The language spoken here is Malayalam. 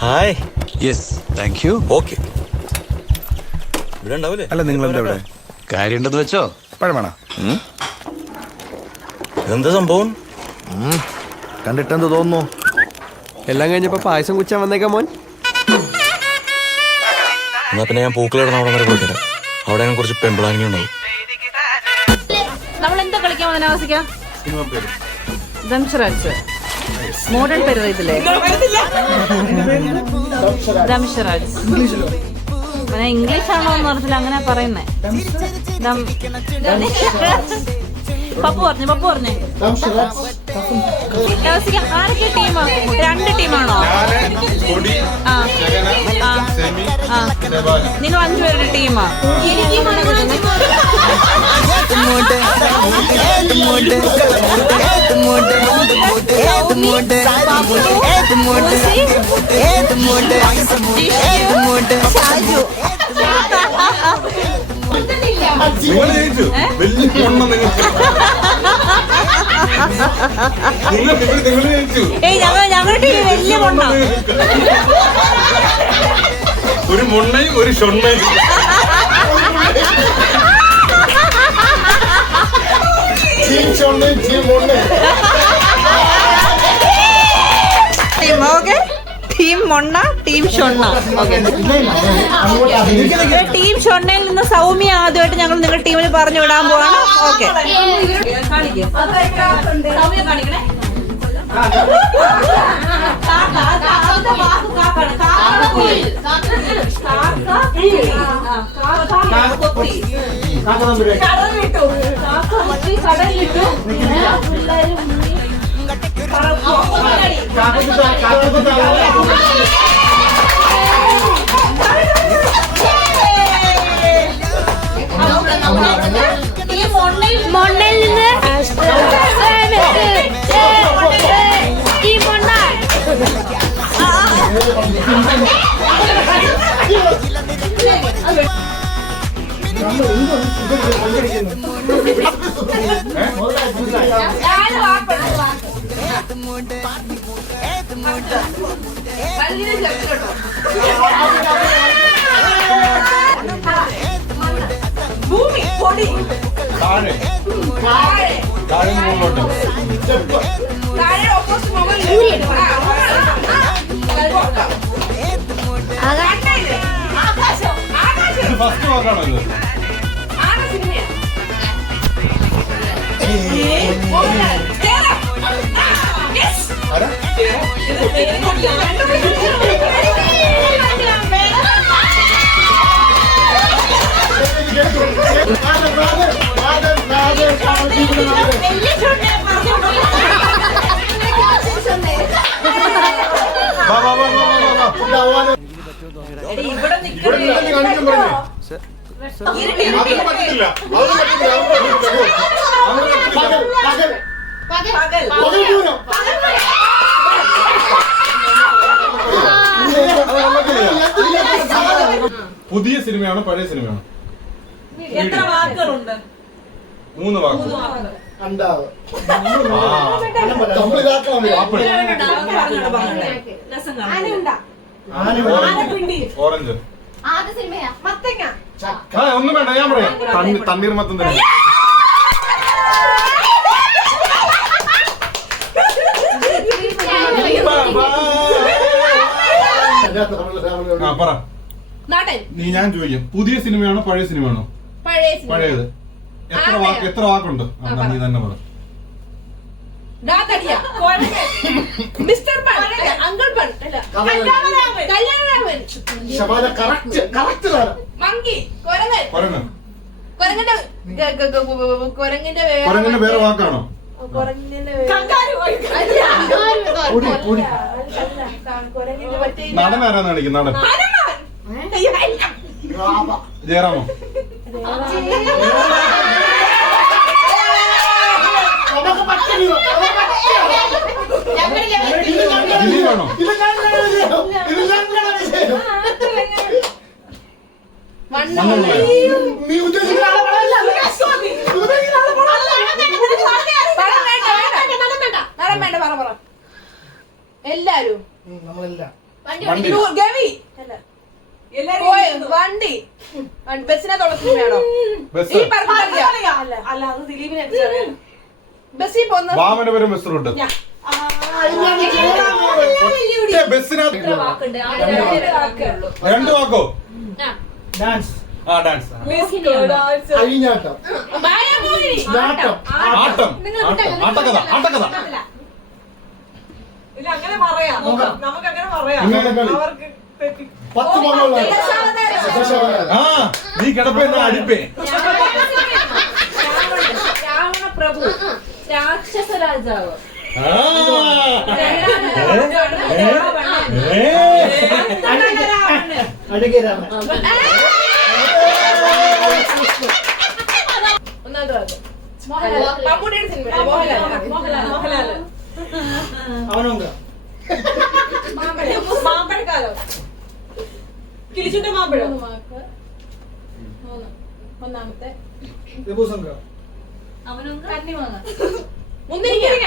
Hi. Yes, thank you. Okay. ഇവിടെ ഉണ്ടാവില്ലേ? അല്ല, നിങ്ങൾ എന്താ ഇവിടെ? കാര്യമുണ്ടെന്ന് വെച്ചോ. പഴമാണോ? ഇതെന്താ സംഭവം? കണ്ടിട്ടെന്ത് തോന്നുന്നു? എല്ലാം കഴിഞ്ഞപ്പോ പായസം കുച്ചാൻ വന്നേക്കാം മോൻ. എന്നാ പിന്നെ ഞാൻ പൂക്കളിടണം അവിടെ വരെ പോയിട്ട് അവിടെ ഞാൻ കുറച്ച് പെമ്പിളാങ്ങി ഉണ്ടാവും. നമ്മൾ എന്താ കളിക്കാൻ വന്നവസിക്കാം? ദംഷറാജ് മോഡേൺ പേര് ഇതില്ലേ? ദംഷറാജ്. ഇംഗ്ലീഷ് ആണോ എന്ന് പറഞ്ഞില്ല, അങ്ങനെ പറയുന്നേ. പപ്പു പറഞ്ഞു ആരൊക്കെ ടീമാ? 2 ടീമാണോ? നിങ്ങൾ 5 പേരുടെ ടീമാ? ഞങ്ങളുടെ ടീം വലിയ മൊണ്ണ. ഒരു മൊണ്ണയും ഒരു ഷൊണ്ണയും. ടീം മൊണ്ണ, ടീം ഷൊണ്ണ. ടീം ഷൊണ്ണയിൽ നിന്ന് സൗമ്യ ആദ്യമായിട്ട് ഞങ്ങൾ നിങ്ങളുടെ ടീമിൽ പറഞ്ഞു വിടാൻ പോവാണ്. ഓക്കെ, മൊണ്ണയിൽ നിന്ന് ഭൂമി പൊടി താഴെ താഴെ മുകളിലോട്ട് താഴെ ഓപ്പോസിറ്റ് മുകളിൽ ആകാശം ആകാശം ഫസ്റ്റ് വാക്കാണോ ഇത്? ആണ് സിനിമ. ആരാ? പുതിയ സിനിമയാണോ പഴയ സിനിമയാണോ? എത്ര വാക്കുകളുണ്ട്? 3 വാക്കുകൾ. ഓറഞ്ച്. ഒന്നും വേണ്ട, ഞാൻ പറയാം. തണ്ണീർമത്തൻ തന്നെ. പറ. നീ ഞാൻ ചോദിക്കാം, പുതിയ സിനിമയാണോ പഴയ സിനിമയാണോ? പഴയത്. എത്ര വാക്കുണ്ട്? നീ തന്നെ പറ. കൊരങ്ങന്റെ വേറെ വാക്കാണോ? നടൻ ആരാന്ന് കാണിക്കും? നടൻ ജയറാമോ? ദിലീപാണോ? എല്ലാരും വണ്ടി ഗവി വണ്ടി ബസ്സിനകത്തുള്ള സിനിമയാണോ? ബസ് ഈ പറഞ്ഞറിയാം. അല്ല അത് ദിലീപിനെ ബസ്സിൽ പോകുന്ന വാമനപുരം ബസ് റൂട്ട് ബസ്സിനകത്ത് വാക്കുണ്ട് രണ്ട് വാക്കോ ഡാൻസ് ആ ഡാൻസ് അഴിഞ്ഞാട്ടം മായാമോഹിനി. നാട്ടം ആട്ടം ആട്ടക്കഥ ആട്ടക്കഥ ഇല്ല അങ്ങനെ പറയാം നമുക്ക് അങ്ങനെ പറയാം ഇങ്ങനെ കളി. അവർക്ക് തെറ്റി. 10 മകളുള്ള ആ നീ കിടപ്പ അടിപ്പേ രാവണ പ്രഭു രാക്ഷസ രാജാവ് ആ. അഴകരാമൻ ഒന്നാമത്തെ വാക്ക് മമ്മൂട്ടിയുടെ സിനിമ മോഹൻലാൽ. അവനുങ്ക മാമ്പഴക്കാലം കിളിച്ചുണ്ട മാമ്പഴം ഒന്നാമത്തെ വിഭൂസംഘ അവനൊന്നും മുന്തിരിങ്ങ.